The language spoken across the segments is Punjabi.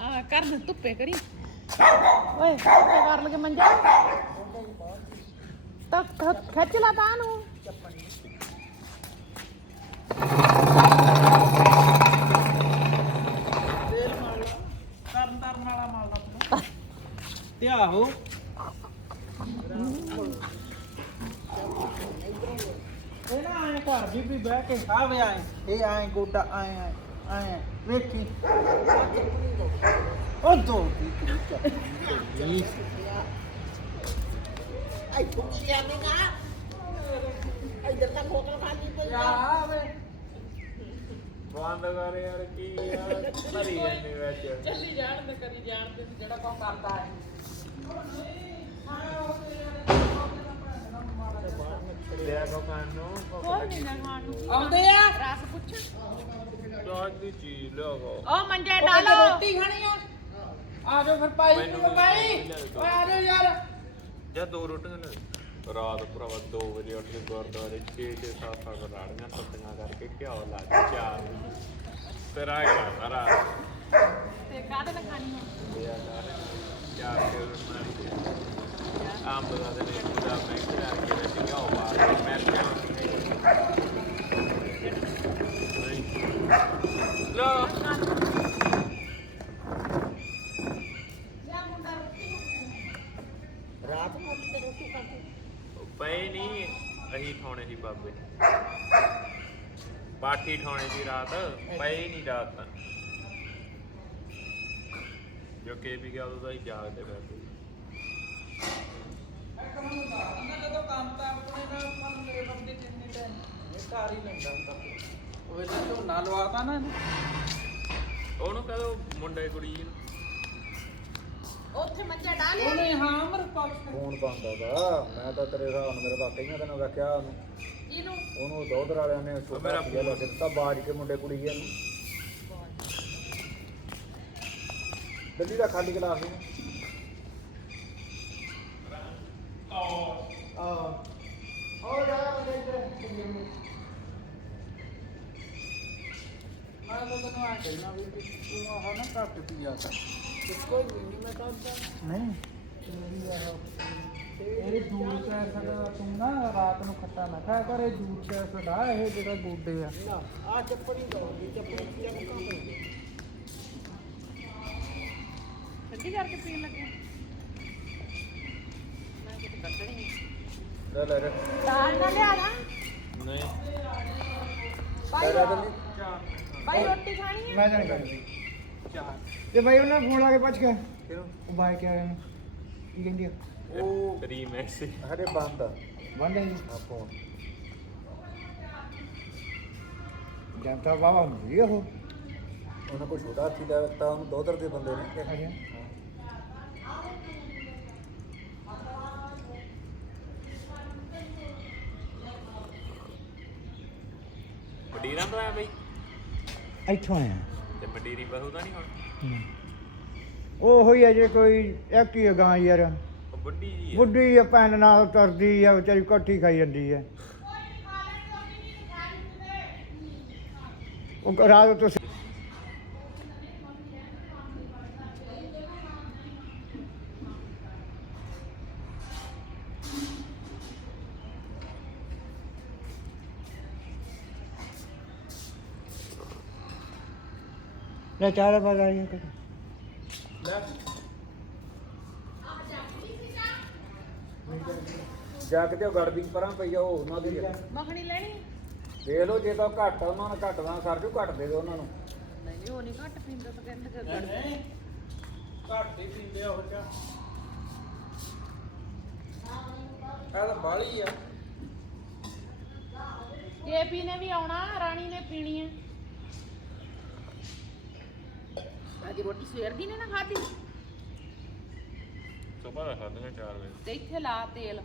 ਆ ਕਰ ਦੇ ਧੁੱਪੇ ਕਰੀ। ਓਏ, ਧੁੱਪੇ ਕਰ ਲਗੇ ਮੰਜਾ। ਤਾਂ ਖ- ਖਿੱਚ ਲਾ ਤਾਂ ਨੂੰ। ਤੇ। ਆਹੋ ਇਹ ਨਾ ਆਏ ਘਰ ਵੀ ਵੀ ਬਹਿ ਕੇ ਖਾਵੇ ਆਏ ਇਹ ਆਏ ਗੋਡਾ ਆਏ ਆਏ ਆਏ ਵੇਖੀ। ਉਹ ਦੋ ਦੀ ai được tăng hộ các bạn đi bây ਯਾ giờ ਆਵੇ ਬੰਦ ਕਰ ਯਾਰ ਕੀ ਯਾਰ ਭਰੀ ਜਾਂਦੀ ਵਿੱਚ। ਚੱਲੀ ਜਾਣ ਤੇ ਕਰੀ ਜਾਣ ਤੇ ਜਿਹੜਾ ਕੋ ਕਰਦਾ ਹੈ। ਲਿਆ ਕੋ ਖਾਣ ਨੂੰ ਲੱਗੀ ਨਹੀਂ ਨਾ ਖਾਣ ਨੂੰ ਆਉਂਦੇ ਆ। ਰਸ ਪੁੱਛ ਚਾਹ ਦੀ ਚੀਜ਼ ਲਿਆਓ ਉਹ ਮੰਜੇ ਡਾਲੋ। ਰੋਟੀ ਖਾਣੀ ਆ ਆ ਜਾਓ ਫਿਰ ਭਾਈ ਭਾਈ। ਓਏ ਆ ਜਾਓ ਯਾਰ। ਜਾਂ ਦੋ ਰੋਟੀਆਂ ਲੈ। ਰਾਤ ਭਰਾਵਾ 2 ਵਜੇ ਉੱਠ ਕੇ ਗੁਰਦੁਆਰੇ 6 6 7 7 ਰਾੜੀਆਂ ਟੱਪੀਆਂ ਕਰਕੇ ਘਿਓ ਲਾ ਕੇ ਚਾਰ ਤੇਰਾ ਕਰਦਾ ਰਾਤ ਤੇ ਕਾਹਦੇ ਨਾਲ ਖਾਣੀ ਹੈ ਯਾਰ ਚਾਰ ਕੇ ਰਸਮਾਂ ਆਮ ਬਦਾ ਦੇ ਨੇ ਪੂਰਾ ਮੈਂ ਕਿਹਾ ਕਿ ਮੈਂ ਘਿਓ ਮਾਰ ਮੈਂ ਲੋ ਰਾਤ ਨੂੰ ਰੋਟੀ ਖਾਂਦੇ ਪਏ ਨਹੀਂ ਅਹੀਂ ਠਾਉਣੇ ਸੀ ਬਾਬੇ। ਪਾਠੀ ਠਾਉਣੇ ਸੀ ਰਾਤ ਪਏ ਨਹੀਂ ਰਾਤ। ਤਾਂ ਜੋ ਕੇ ਵੀ ਗਿਆ ਉਦੋਂ ਦਾ ਹੀ ਜਾਗਦੇ ਬੈਠੇ ਜਦੋਂ ਕੰਮ ਤਾਂ ਆਪਣੇ ਨਾਲ ਮਨ ਮੇਰੇ ਬੰਦੇ ਕਿੰਨੇ ਟਾਈਮ ਇਹ ਘਰ ਹੀ ਲੰਦਾ ਹੁੰਦਾ। ਉਹ ਇਹਦਾ ਝੋਨਾ ਲਵਾਤਾ ਨਾ ਇਹਨੇ। ਉਹਨੂੰ ਕਹਦੋ ਮੁੰਡੇ ਕੁੜੀ ਨੂੰ। ਉੱਥੇ ਮੰਜਾ ਡਾਲ ਉਹਨੇ ਹਾਂ ਮਰ ਪਾਸ ਫੋਨ ਬੰਦਾ ਦਾ ਮੈਂ ਤਾਂ ਤੇਰੇ ਹਿਸਾਬ ਨਾਲ ਮੇਰੇ ਵਾਕਈਆਂ ਤੈਨੂੰ ਵੇਖਿਆ ਉਹਨੂੰ। ਇਹਨੂੰ ਉਹਨੂੰ ਦੋਧਰ ਵਾਲਿਆਂ ਨੇ ਮੇਰਾ ਜਿਹਾ ਲੱਗ ਦਿੱਤਾ ਬਾਜ ਕੇ ਮੁੰਡੇ ਕੁੜੀ ਇਹਨੂੰ। ਦਿੱਲੀ ਦਾ ਖਾਲੀ ਗਲਾਸ ਸੀ ਆ ਹੋ ਜਾ ਬੰਦੇ ਇੱਧਰ ਮੈਂ ਤਾਂ ਤੈਨੂੰ ਆ ਕਹਿਣਾ ਵੀ ਕਿ ਤੂੰ ਆਹ ਨਾ ਘੱਟ ਪੀਆ ਕਰ ਤੇ ਕੋਈ ਵੀ ਨਹੀਂ। ਮੈਂ ਤਾਂ ਨਹੀਂ ਤੇਰੀ ਆਹ ਇਹ ਜੂਸ ਹੈ ਸਾਡਾ ਤੂੰ ਨਾ ਰਾਤ ਨੂੰ ਖੱਟਾ ਨਾ ਖਾਇਆ ਕਰ ਇਹ ਜੂਸ ਹੈ ਸਾਡਾ ਇਹ ਜਿਹੜਾ ਗੋਡੇ ਆ। ਨਾ ਆ ਚੱਪੜੀ ਦੋਗੀ ਚੱਪੜੀ ਪੀਆ ਨੂੰ ਕੰਮ ਠੰਡੀ ਕਰਕੇ ਪੀਣ ਲੱਗੇ। ਮੈਂ ਕਿਤੇ ਕੱਢਣੀ ਨਹੀਂ। ਲੈ ਲੈ ਲੈ। ਦਾਲ ਨਾ ਲਿਆ ਨਾ ਨਹੀਂ। ਭਾਈ ਰਾਤ ਦੀ ਭਾਈ ਰੋਟੀ ਖਾਣੀ ਹੈ ਮੈਂ ਜਾਣੀ ਕਰਦੀ ਚਾਰ ਤੇ ਭਾਈ ਉਹਨਾਂ ਫੋਨ ਲਾ ਕੇ ਪੁੱਛ ਗਿਆ ਉਹ ਬਾਈ ਕਹਿ ਰਹੇ ਨੇ। ਕੀ ਕਹਿੰਦੀ ਆ? ਉਹ ਰੀ ਮੈਸੇਜ ਹਰੇ ਬੰਦ ਬੰਦ ਹੈ ਜੀ। ਆ ਫੋਨ ਜਨਤਾ ਬਾਬਾ ਹੁੰਦੀ ਆ ਉਹ। ਉਹਨਾਂ ਕੋਲ ਛੋਟਾ ਹਾਥੀ ਦਾ ਤਾਂ ਉਹਨੂੰ ਦੋਧਰ ਦੇ ਬੰਦੇ ਨੇ। ਕਿਹਾ ਮਡੀਰਾਂ ਤੋਂ ਆਇਆ ਬਈ ਇੱਥੋਂ ਆਇਆ ਤੇ ਮਡੀਰੀ ਬਹੂ ਤਾਂ ਨਹੀਂ ਹੁਣ? ਉਹ ਹੋਈ ਆ ਜੇ ਕੋਈ ਇੱਕ ਹੀ ਗਾਂ ਯਾਰ। ਉਹ ਬੁੱਢੀ ਜੀ ਬੁੱਢੀ ਆ ਪੈਨ ਨਾਲ ਤਰਦੀ ਆ ਵਿਚਾਰੀ ਕੋਠੀ ਖਾਈ ਜਾਂਦੀ ਆ। ਉਹ ਰਾਤ ਤੁਸੀਂ ਲੈ ਚਾਰ ਬਾਜ਼ਾਰ ਇਹ ਕਰ ਜਾ ਕੇ ਤੇ ਉਹ ਗੜਬੀ ਪਰਾਂ ਪਈ ਆ ਉਹ ਉਹਨਾਂ ਦੀ ਆ। ਮੱਖਣੀ ਲੈਣੀ? ਦੇਖ ਲਓ ਜੇ ਤਾਂ ਘੱਟ ਆ ਉਹਨਾਂ ਨੂੰ ਘੱਟ ਦਾ ਸਰ ਜੂ ਘੱਟ ਦੇ ਦਿਓ ਉਹਨਾਂ ਨੂੰ। ਨਹੀਂ ਨਹੀਂ ਉਹ ਨਹੀਂ ਘੱਟ ਪੀਂਦਾ ਤਾਂ ਕਹਿੰਦੇ ਕਿ ਨਹੀਂ ਘੱਟ ਹੀ ਪੀਂਦੇ ਆ ਉਹ ਚਾ ਇਹ ਤਾਂ ਬਾਲੀ ਆ। ਕੇਪੀ ਨੇ ਵੀ ਆਉਣਾ ਰਾਣੀ ਨੇ ਪੀਣੀ ਹੈ ਅੱਜ ਰੋਟੀ ਸਵੇਰ ਦੀ ਨੇ ਨਾ ਖਾਧੀ ਸੁਬਾਹ ਦਾ ਖਾਧੀਆਂ 4 ਵਜੇ। ਤੇ ਇੱਥੇ ਲਾ ਤੇਲ।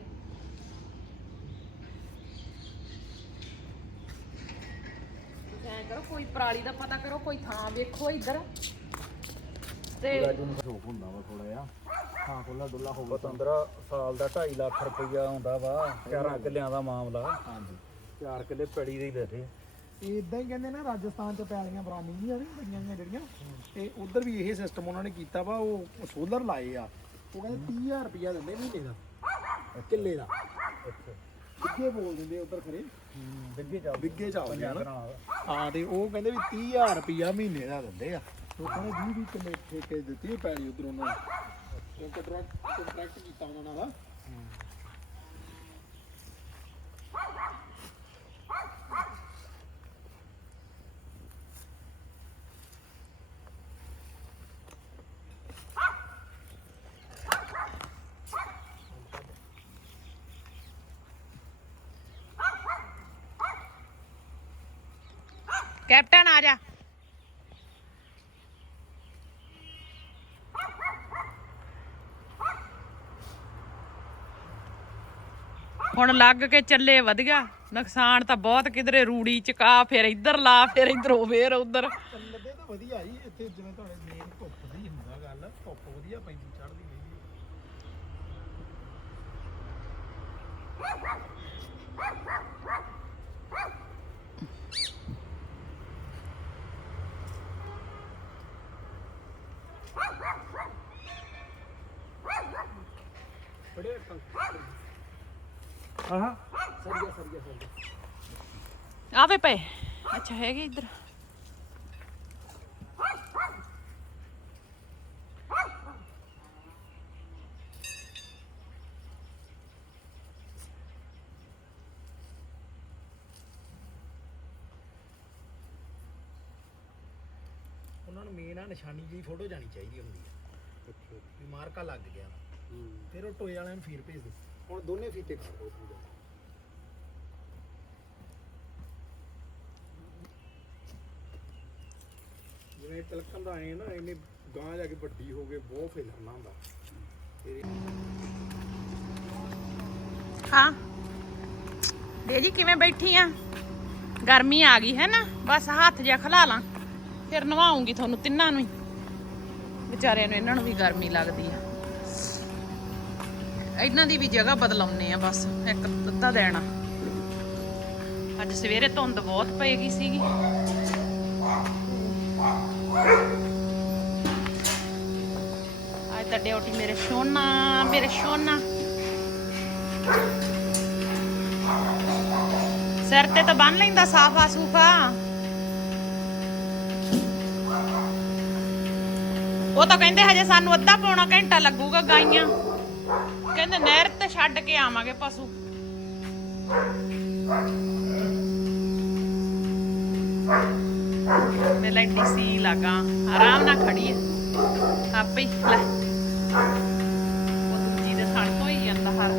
ਐਂ ਕਰੋ ਕੋਈ ਪਰਾਲੀ ਦਾ ਪਤਾ ਕਰੋ ਕੋਈ ਥਾਂ ਵੇਖੋ ਇੱਧਰ। ਤੇ ਰਾਜੂ ਨੂੰ ਸ਼ੌਕ ਹੁੰਦਾ ਵਾ ਥੋੜਾ ਜਿਹਾ। ਹਾਂ ਖੁੱਲਾ ਡੁੱਲਾ ਹੋਊਗਾ 15 ਸਾਲ ਦਾ 2.5 ਲੱਖ ਰੁਪਈਆ ਹੁੰਦਾ ਵਾ 4 ਕਿੱਲਿਆਂ ਦਾ ਮਾਮਲਾ। ਹਾਂਜੀ। 4 ਕਿੱਲੇ ਪੜੀ ਦੇ ਹੀ ਬੈਠੇ। ਇਹ ਇਦਾਂ ਹੀ ਕਹਿੰਦੇ ਨਾ ਰਾਜਸਥਾਨ ਚ ਪੈਲੀਆਂ ਬਰਾਨੀ ਦੀਆਂ ਨਹੀਂ ਪਈਆਂ ਗਈਆਂ ਜਿਹੜੀਆਂ। ਤੇ ਉਧਰ ਵੀ ਇਹ ਸਿਸਟਮ ਉਹਨਾਂ ਨੇ ਕੀਤਾ ਵਾ ਉਹ ਸੋਲਰ ਲਾਏ ਆ। ਉਹ ਕਹਿੰਦੇ 30000 ਰੁਪਇਆ ਦਿੰਦੇ ਮਹੀਨੇ ਦਾ ਕਿੱਲੇ ਦਾ। ਕਿੱਥੇ ਬੋਲ ਦਿੰਦੇ ਉਧਰ ਖਰੇ। ਬਿੱਗੇ ਜਾ ਬਿੱਗੇ ਚ ਆਉਂਦੇ ਆ ਨਾ। ਨਾਲ ਹਾਂ ਤੇ ਉਹ ਕਹਿੰਦੇ ਵੀ 30000 ਰੁਪਇਆ ਮਹੀਨੇ ਦਾ ਦਿੰਦੇ ਆ। ਲੋਕਾਂ ਨੇ 20 20 ਕਿੱਲੇ ਠੇਕੇ ਦਿੱਤੀ ਪੈਲੀ ਉਧਰ ਉਹਨਾਂ ਨੇ। ਕੰਟਰੈਕਟ ਕੰਟਰੈਕਟ ਕੀਤਾ ਉਹਨਾਂ ਨਾਲ। ਕੈਪਟਨ ਆ ਜਾ। ਹੁਣ ਲੱਗ ਕੇ ਚੱਲੇ ਵਧੀਆ ਨੁਕਸਾਨ ਤਾਂ ਬਹੁਤ, ਕਿਧਰੇ ਰੂੜੀ ਚਕਾ ਫਿਰ ਇੱਧਰ ਲਾ, ਫਿਰ ਇੱਧਰੋਂ ਫੇਰ ਉਧਰ। ਲੱਦੇ ਤਾਂ ਵਧੀਆ ਹੀ ਇੱਥੇ ਜਿਵੇਂ ਤੁਹਾਡੇ ਮੇਨ ਧੁੱਪ ਦੀ ਹੁੰਦਾ ਗੱਲ, ਧੁੱਪ ਵਧੀਆ ਪੈਂਦੀ, ਚੜ੍ਹਦੀ ਰਹਿੰਦੀ ਆਵੇ ਪਏ ਅੱਛਾ ਹੈਗੇ ਇੱਧਰ ਉਹਨਾਂ ਨੂੰ ਮੇਨ ਆ ਨਿਸ਼ਾਨੀ ਜੀ ਫੋਟੋ ਜਾਣੀ ਚਾਹੀਦੀ ਹੁੰਦੀ ਹੈ ਵੀ ਮਾਰਕਾ ਲੱਗ ਗਿਆ। ਫਿਰ ਉਹ ਟੋਏ ਵਾਲਿਆਂ ਨੂੰ ਫੀਰ ਭੇਜ ਦੇ ਹੁਣ ਦੋਨੇ ਫੀਤੇ ਕਰ ਦੋ ਪੂਰੇ ਜਿਵੇਂ ਤਿਲਕਣ ਦਾ ਆਏ ਨਾ ਇਹਨੇ ਗਾਂ ਜਾ ਕੇ ਵੱਡੀ ਹੋ ਕੇ ਬਹੁਤ ਫੇਲਣਾ ਹੁੰਦਾ। ਹਾਂ। ਦੇ ਕਿਵੇਂ ਬੈਠੀ ਆ। ਗਰਮੀ ਆ ਗਈ ਹੈ ਨਾ, ਬਸ ਹੱਥ ਜਿਹਾ ਖਲਾ ਲਾਂ, ਫਿਰ ਨਵਾਉਂਗੀ ਤੁਹਾਨੂੰ ਤਿੰਨਾਂ ਨੂੰ ਹੀ। ਵਿਚਾਰਿਆਂ ਨੂੰ ਇਹਨਾਂ ਨੂੰ ਵੀ ਗਰਮੀ ਲੱਗਦੀ ਆ। ਇਹਨਾਂ ਦੀ ਵੀ ਜਗ੍ਹਾ ਬਦਲਾਉਨੇ ਆ ਬਸ, ਇੱਕ ਅੱਧਾ ਦੇਣਾ। ਅੱਜ ਸਵੇਰੇ ਧੁੰਦ ਬਹੁਤ ਪਏਗੀ ਸੀਗੀ। ਅੱਜ ਤਾਂ ਡਿਊਟੀ ਮੇਰੇ ਸੋਨਾ ਮੇਰੇ ਸੋਨਾ। ਸਿਰ ਤੇ ਤਾਂ ਬੰਨ ਲੈਂਦਾ ਸਾਫਾ ਸੂਫਾ। ਉਹ ਤਾਂ ਕਹਿੰਦੇ ਹਜੇ ਸਾਨੂੰ ਅੱਧਾ ਪੌਣਾ ਘੰਟਾ ਲੱਗੂਗਾ ਗਾਈਆਂ। ਕਹਿੰਦੇ ਨਹਿਰ ਤੇ ਛੱਡ ਕੇ ਆਵਾਂਗੇ ਪਸ਼ੂ। ਮੈਂ ਲੈਂਦੀ ਸੀ ਲਗਾ। ਆਰਾਮ ਨਾਲ ਖੜੀ ਹੈ ਆਪੇ ਹੀ, ਲੈ। ਉਹ ਦੂਜੀ ਦੇ ਥਣ ਤੋਂ ਹੀ ਜਾਂਦਾ ਹਰ।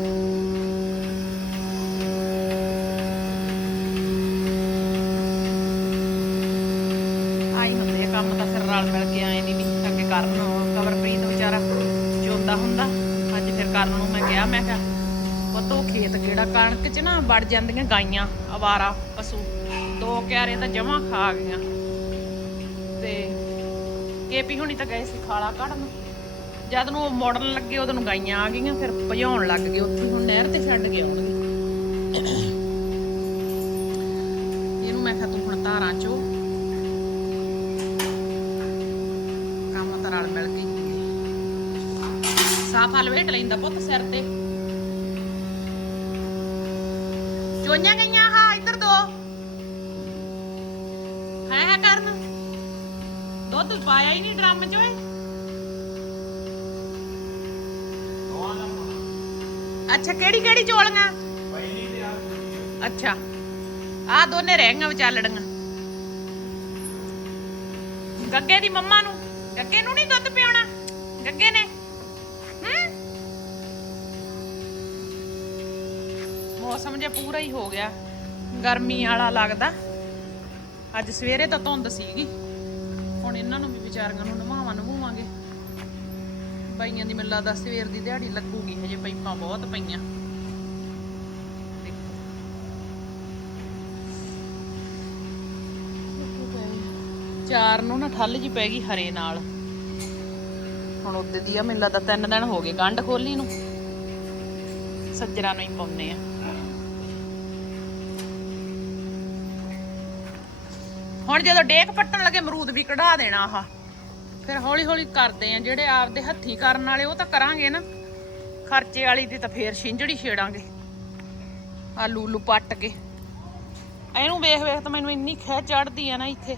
ਆਈ ਹੁੰਦੇ ਆ ਕੰਮ ਤਾਂ ਫਿਰ ਰਲ ਮਿਲ ਕੇ ਆਏ ਨਹੀਂ ਵੀ ਅੱਗੇ ਕਰਨ। ਕਵਰਪ੍ਰੀਤ ਵਿਚਾਰਾ ਚੋਂਦਾ ਹੁੰਦਾ। ਅੱਜ ਫਿਰ ਕਰਨ ਨੂੰ ਮੈਂ ਕਿਹਾ ਮੈਂ ਕਿਹਾ, ਪੁੱਤ ਉਹ ਖੇਤ ਕਿਹੜਾ? ਕਣਕ 'ਚ ਨਾ ਵੜ ਜਾਂਦੀਆਂ ਗਾਈਆਂ ਆਵਾਰਾ ਪਸ਼ੂ। ਦੋ ਕਿਆਰੇ ਤਾਂ ਜਮਾ ਖਾ ਗਈਆਂ। ਤੇ ਕੇਪੀ ਹੁਣੀ ਤਾਂ ਗਏ ਸੀ ਖਾਲਾ ਕੱਢਣ। ਜਦ ਨੂੰ ਉਹ ਲੱਗੇ, ਉਦੋਂ ਨੂੰ ਗਾਈਆਂ ਆ ਗਈਆਂ, ਫਿਰ ਭਜਾਉਣ ਲੱਗ ਗਏ। ਉੱਥੇ ਹੁਣ ਨਹਿਰ ਤੇ ਛੱਡ ਕੇ ਆਉਣਗੇ ਇਹਨੂੰ ਮੈਂ ਕਿਹਾ ਤੂੰ ਹੁਣ ਧਾਰਾਂ ਚੋ। ਕੰਮ ਤਾਂ ਰਲ ਮਿਲ ਕੇ ਹੀ ਹੁੰਦੇ। ਸਾਫ਼ ਲੈਂਦਾ ਪੁੱਤ ਸਿਰ ਤੇ। ਚੋਈਆਂ ਗਈਆਂ ਹਾਂ ਇੱਧਰ ਦੋ। ਹੈ ਹੈ ਕਰਨ ਦੁੱਧ ਪਾਇਆ ਹੀ ਨਹੀਂ ਡਰਮ 'ਚ, ਓਏ। ਅੱਛਾ, ਕਿਹੜੀ ਕਿਹੜੀ ਚੋਲੀਆਂ? ਅੱਛਾ ਆ ਦੋਨੇ ਰਹਿ ਗਈਆਂ ਵਿਚਾਲੜੀਆਂ। ਗੱਗੇ ਦੀ ਮੰਮਾ ਨੂੰ, ਗੱਗੇ ਨੂੰ ਨਹੀਂ ਦੁੱਧ ਪਿਆਉਣਾ? ਗੱਗੇ ਨੇ? ਹੂੰ? ਮੌਸਮ ਜੇ ਪੂਰਾ ਹੀ ਹੋ ਗਿਆ, ਗਰਮੀ ਵਾਲਾ ਲੱਗਦਾ। ਅੱਜ ਸਵੇਰੇ ਤਾਂ ਧੁੰਦ ਸੀਗੀ। ਹੁਣ ਇਹਨਾਂ ਨੂੰ ਵੀ ਵਿਚਾਰੀਆਂ ਨੂੰ ਨਵਾਵਾਂ ਨਵਾਵਾਂਗੇ। ਪਾਈਆਂ ਦੀ ਮੈਨੂੰ ਲੱਗਦਾ ਸਵੇਰ ਦੀ ਦਿਹਾੜੀ ਲੱਗੂਗੀ, ਹਜੇ ਪਾਈਪਾਂ ਬਹੁਤ ਪਈਆਂ। ਚਾਰ ਨੂੰ ਨਾ ਠੱਲ ਜੀ ਪੈ ਗਈ ਹਰੇ ਨਾਲ। ਹੁਣ ਉੱਤੇ ਦੀ ਆ, ਮੈਨੂੰ ਲੱਗਦਾ ਤਿੰਨ ਦਿਨ ਹੋ ਗਏ ਗੰਢ ਖੋਲੀ ਨੂੰ। ਸੱਜਰਾਂ ਨੂੰ ਹੀ ਪਾਉਨੇ ਆ। ਹੁਣ ਜਦੋਂ ਡੇਕ ਪੱਟਣ ਲੱਗੇ, ਅਮਰੂਦ ਵੀ ਕਢਾ ਦੇਣਾ ਆਹ। ਫਿਰ ਹੌਲੀ ਹੌਲੀ ਕਰਦੇ ਆ, ਜਿਹੜੇ ਆਪਦੇ ਹੱਥੀ ਕਰਨ ਵਾਲੇ, ਉਹ ਤਾਂ ਕਰਾਂਗੇ ਨਾ। ਖਰਚੇ ਵਾਲੀ ਦੀ ਤਾਂ ਫੇਰ ਛਿੰਝੜੀ ਛੇੜਾਂਗੇ। ਆਲੂ ਉਲੂ ਪੱਟ ਕੇ। ਇਹਨੂੰ ਵੇਖ ਵੇਖ ਤਾਂ ਮੈਨੂੰ ਇੰਨੀ ਖਹਿ ਚੜਦੀ ਆ ਨਾ ਇੱਥੇ।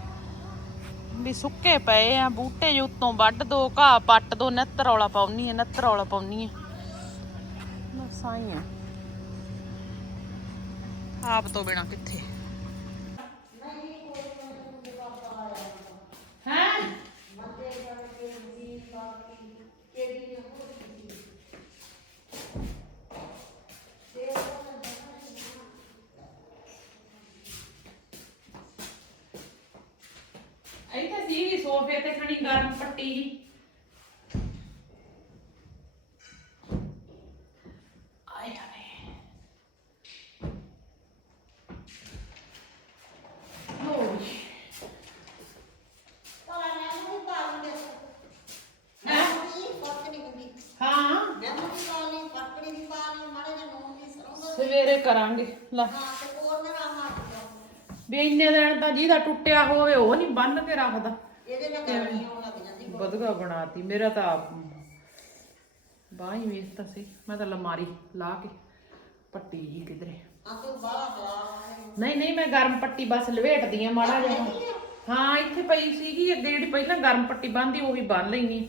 ਵੀ ਸੁੱਕੇ ਪਏ ਆ, ਬੂਟੇ ਜੇ ਉੱਤੋਂ ਵੱਢ ਦੋ, ਘਾਹ ਪੱਟ ਦੋ, ਨੱਤਰ ਰੌਲਾ ਪਾਉਣੀ ਆ, ਨੱਤਰ ਰੌਲਾ ਪਾਉਣੀ ਆ। ਬਸ ਆਪ ਤੋਂ ਬਿਨਾ ਕਿੱਥੇ ਹੈ ਇੱਥੇ ਸੀ ਸੋਫੇ ਤੇ ਖਣੀ ਗਰਮ ਪੱਟੀ ਜੀ ਆਏ ਹਾਏ ਲੋ ਜੀ ਭਲਾ ਮੈਂ ਨਹੀਂ ਪਾਉਂਦੇ ਹੈਂ? ਕੀ ਫ਼ਰਕ ਨਹੀਂ ਹੁੰਦੀ ਹਾਂ ਮੈਂ ਨਹੀਂ ਪਾਉਣੀ ਪੱਕੜੀ ਦੀ ਪਾਣੀ ਮਾੜੇ ਜਿਹੇ ਨੂਨ ਦੀ ਸਰੋਂ ਸਵੇਰੇ ਕਰਾਂਗੇ। ਲਾ। ਵੀ ਇੰਨੇ ਦਿਨ ਤਾਂ ਜਿਹਦਾ ਟੁੱਟਿਆ ਹੋਵੇ ਉਹ ਨਹੀਂ ਬੰਨ ਕੇ ਰੱਖਦਾ। ਇਹਦੇ ਨਾਲ ਗਰਮੀ ਆਉਣ ਲੱਗ ਜਾਂਦੀ ਬਦਗਾ ਬਣਾਤੀ ਮੇਰਾ ਤਾਂ ਬਾਹ ਹੀ ਵੇਖ ਤਾਂ ਸੀ ਮੈਂ ਤਾਂ ਲਮਾਰੀ ਲਾ ਕੇ ਪੱਟੀ ਜੀ ਕਿਧਰੇ। ਨਹੀਂ ਨਹੀਂ ਮੈਂ ਗਰਮ ਪੱਟੀ ਬਸ ਲਵੇਟਦੀ ਆ ਮਾੜਾ ਜਿਹਾ। ਹਾਂ ਇੱਥੇ ਪਈ ਸੀਗੀ ਅੱਗੇ ਜਿਹੜੀ ਪਹਿਲਾਂ ਗਰਮ ਪੱਟੀ ਬੰਨਦੀ ਉਹ ਵੀ ਬੰਨ ਲੈਣੀ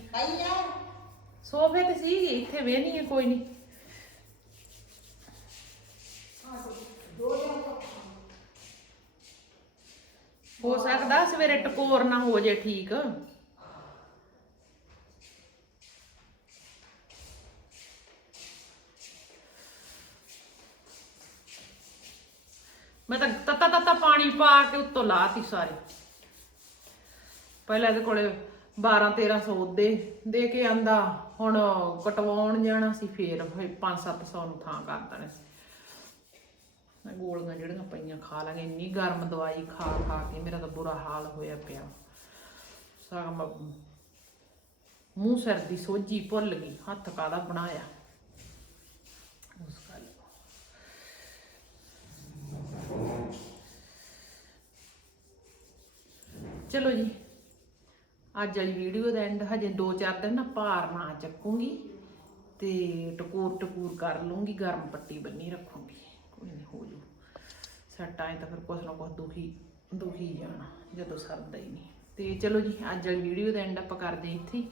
ਸੋਫੇ ਤੇ ਸੀਗੀ ਇੱਥੇ ਵੇਹਨੀ ਹੈ ਕੋਈ ਨਹੀਂ। ਹੋ ਸਕਦਾ ਸਵੇਰੇ ਟਕੋਰ ਨਾ ਹੋ ਜੇ ਠੀਕ। ਮੈਂ ਤਾਂ ਤਤਾ ਤਤਾ ਪਾਣੀ ਪਾ ਕੇ ਉੱਤੋਂ ਲਾਤੀ ਸਾਰੇ। ਪਹਿਲਾਂ ਇਹਦੇ ਕੋਲੇ 12 1300 ਦੇ ਦੇ ਕੇ ਆਂਦਾ, ਹੁਣ ਕਟਵਾਉਣ ਜਾਣਾ ਸੀ, ਫੇਰ 5-700 ਨੂੰ ਥਾਂ ਕਰ ਦੇਣਾ ਸੀ। ਮੈਂ ਗੋਲੀਆਂ ਜਿਹੜੀਆਂ ਪਈਆਂ ਖਾ ਲਾਂਗੇ, ਇੰਨੀ ਗਰਮ ਦਵਾਈ ਖਾ ਖਾ ਕੇ ਮੇਰਾ ਤਾਂ ਬੁਰਾ ਹਾਲ ਹੋਇਆ ਪਿਆ। ਸਾਰਾ ਮੂੰਹ ਸਿਰ ਦੀ ਸੋਝੀ ਭੁੱਲ ਗਈ, ਹੱਥ ਕਾਦਾ ਬਣਾਇਆ ਉਸ ਗੱਲ ਚਲੋ ਜੀ, ਅੱਜ ਵਾਲੀ ਵੀਡੀਓ ਦਾ ਐਂਡ ਹਜੇ 2-4 ਦਿਨ ਨਾ ਭਾਰ ਨਾ ਚੱਕੂਗੀ ਤੇ ਟਕੂਰ ਟਕੂਰ ਕਰ ਲੂੰਗੀ, ਗਰਮ ਪੱਟੀ ਬੰਨੀ ਰੱਖੂੰਗੀ। ਕੋਈ ਨਹੀਂ ਹੋ ਜੂ। ਸੱਟ ਤਾਂ ਫਿਰ ਕੁਛ ਨਾ ਕੁਛ ਦੁਖੀ ਦੁਖੀ ਜਾਣਾ, ਜਦੋਂ ਸਰਦਾ ਹੀ ਨਹੀਂ। ਤੇ ਚਲੋ ਜੀ, ਅੱਜ ਵਾਲੀ ਵੀਡੀਓ ਦਾ ਐਂਡ ਆਪਾਂ ਕਰਦੇ ਹਾਂ ਇੱਥੇ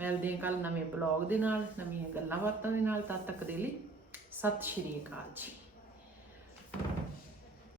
ਮਿਲਦੇ ਹਾਂ ਕੱਲ ਨਵੇਂ ਬਲੌਗ ਦੇ ਨਾਲ, ਨਵੀਆਂ ਗੱਲਾਂ ਬਾਤਾਂ ਦੇ ਨਾਲ। ਤਦ ਤੱਕ ਦੇ ਲਈ ਸਤਿ ਸ਼੍ਰੀ ਅਕਾਲ ਜੀ।